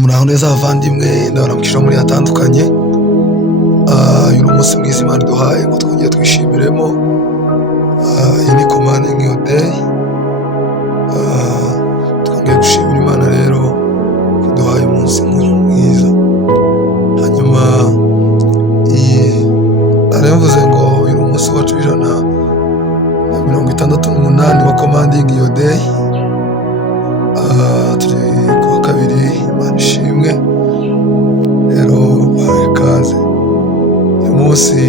Muraho neza bavandimwe, ndabaramukije muri hatandukanye. Uyu ni umunsi mwiza Imana iduhaye ngo twongere twishimiremo. Iyi ni commanding your day. Twongeye gushimira Imana rero kuduhaye umunsi mwiza. Hanyuma naravuze ngo uyu ni umunsi wacu w'168 wa commanding your day. Turi kuwa kabiri, Imana ishimwe. Rero bahaye ikaze. Uyu munsi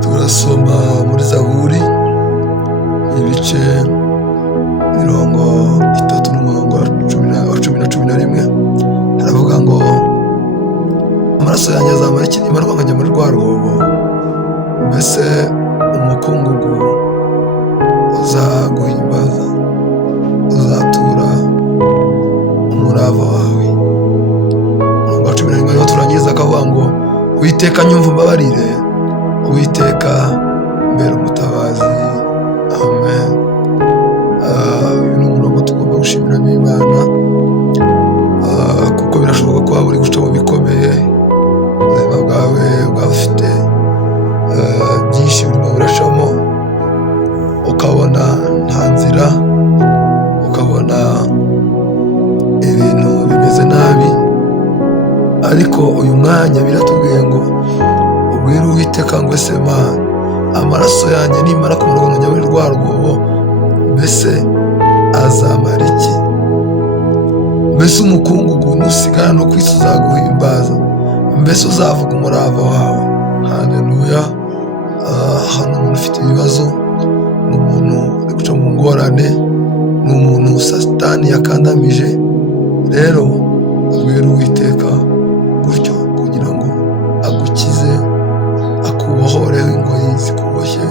turasoma muri Zaburi ibice 30 n'umurongo wa 11. Haravuga ngo amaraso yanjye azamara iki nimarwa nkajya muri rwa rwobo, mbese umukungugu uzaguhimbaza, uzatura umurava wawe. Umurongo wa 11 niho turangiza akavuga ngo Uwiteka nyumva umbabarire, Uwiteka mbere umutabazi. Amen. Uyu ni umurongo tugomba gushimiramo Imana, kuko birashoboka ko waba uri guca mu bikomeye, ubuzima bwawe bwafite byinshi birimo biracamo, ukabona nta nzira, ukabona ibintu bimeze nabi, ariko uyu mwanya biratubwiye ngo ubwire Uwiteka ngo ese Mana, amaraso yanjye nimara kumurwa nkajya muri rwa rwobo, mbese azamara iki? Mbese umukungugu nusigara no ku isi uzaguhimbaza, mbese uzavuga umurava wawe. Haleluya. Hano umuntu ufite ibibazo, ni umuntu uri guca mu ngorane, ni umuntu Satani yakandamije. Rero ubwire Uwiteka gutyo kugira ngo agukize, akubohoreho ingoyi zikuboshye,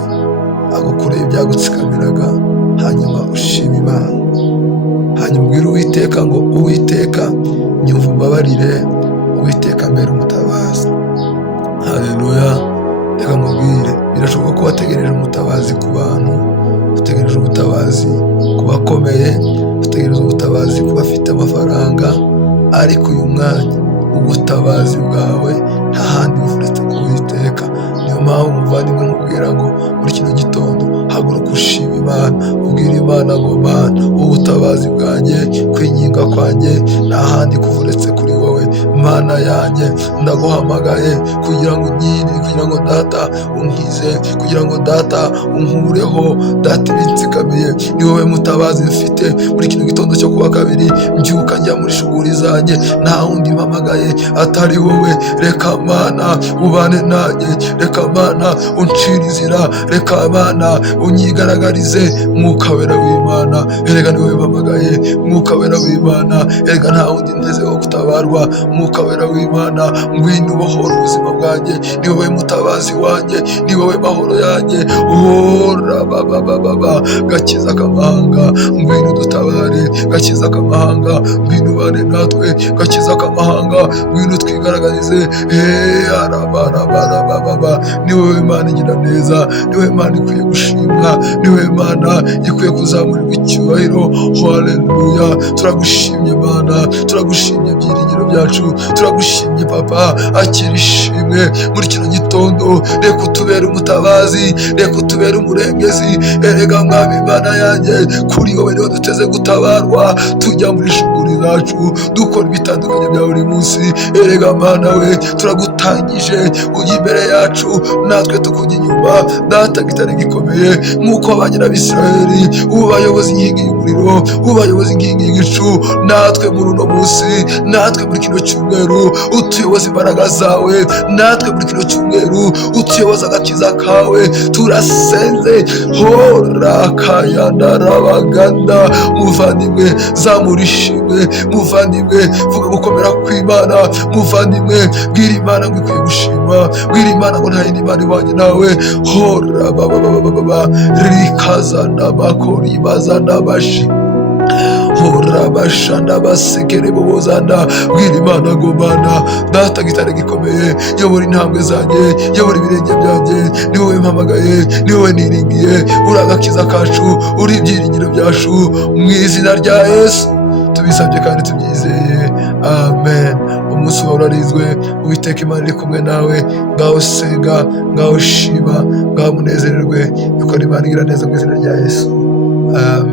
agukureho ibyagutsikamiraga, hanyuma ushime Imana. Hanyuma ubwire Uwiteka ngo Uwiteka nyumva umbabarire, Uwiteka mbere umutabazi. Haleluya. Reka mubwire, birashoboka ko wategereje umutabazi ku bantu, utegereje ubutabazi ku bakomeye, utegereje ubutabazi ku bafite amafaranga, ariko uyu mwanya ubutabazi bwawe nta handi uretse ku Uwiteka. Niyo mpamvu muvandimwe nkubwira ngo muri kino gitondo haguruka ushima Imana, ubwire Imana ngo Mana, ubutabazi bwanjye, kwinginga kwanjye nta handi kuva uretse kuri wowe. Mana yanjye ndaguhamagaye kugira ngo unyire, kugira ngo Data unkize, kugira ngo Data unkureho, Data ibinsikamiye. Ni wowe mutabazi mfite muri kino gitondo cyo kuwa kabiri, mbyuka njya muri shuguri zanjye, nta wundi mpamagaye atari wowe. Reka Mana ubane nanjye, reka Mana uncire inzira, reka Mana unyigaragarize. Mwuka wera w'Imana, erega ni wowe mpamagaye. Mwuka wera w'Imana, erega nta wundi ntezeho gutabarwa. Mwuka wera w'Imana, ngwino ubohora ubuzima bwanjye, ni wowe mutabazi wanjye, ni wowe mahoro yanjye. Gakiza k'amahanga, ngwino dutabare. Gakiza k'amahanga, ngwino ubane natwe. Gakiza k'amahanga, ngwino twigaragarize. Ni wowe Mana igira neza, ni wowe Mana ikwiye gushimwa, ni wowe Mana ikwiye kuzamurirwa icyubahiro. Haleluya. Turagushimye Mana, turagushimye byiringiro byacu, turagushimye Papa. Akira ishimwe muri kino gitondo. Reka utubere umutabazi, reka utubere umurengezi. Erega Mwami Imana yanjye, kuri wowe niho duteze gutabarwa, tujya muri shuguri zacu, dukora ibitandukanye bya buri munsi. Erega Mana we, turagutangije, ujya imbere yacu, natwe tukujya inyuma. Data gitare gikomeye, nk'uko abanyabisiraheli ubayoboza inkingi y'umuriro, ubayoboza inkingi y'igicu, natwe muri uno munsi, natwe muri kino cyumweru utuyoboza imbaraga zawe, natwe muri kino cyumweru utuyoboza agakiza kawe. Turasenze hora kayandarabaganda. Muvandimwe zamura ishimwe, muvandimwe vuga gukomera kw'Imana, muvandimwe bwira Imana ngo ikwiye gushima, bwira Imana ngo nta yindi Mana ibanye nawe. Hora rikazana bakori bazana bashi, hora abashanda basekere bobozanda. Bwira Imana ngo Mana data gitare gikomeye, yobora intambwe zanjye, yobora ibirenge byanjye. Ni wowe mpamagaye, ni wowe niringiye, uri agakiza kacu, uri ibyiringiro byacu, mu izina rya Yesu tubisabye kandi tubyizeye, amen. Umunsi wawe urarizwe, Uwiteka Imana iri kumwe nawe. Ngaho senga, ngaho shima, ngaho munezererwe, yuko Imana igira neza mu izina rya Yesu, amen.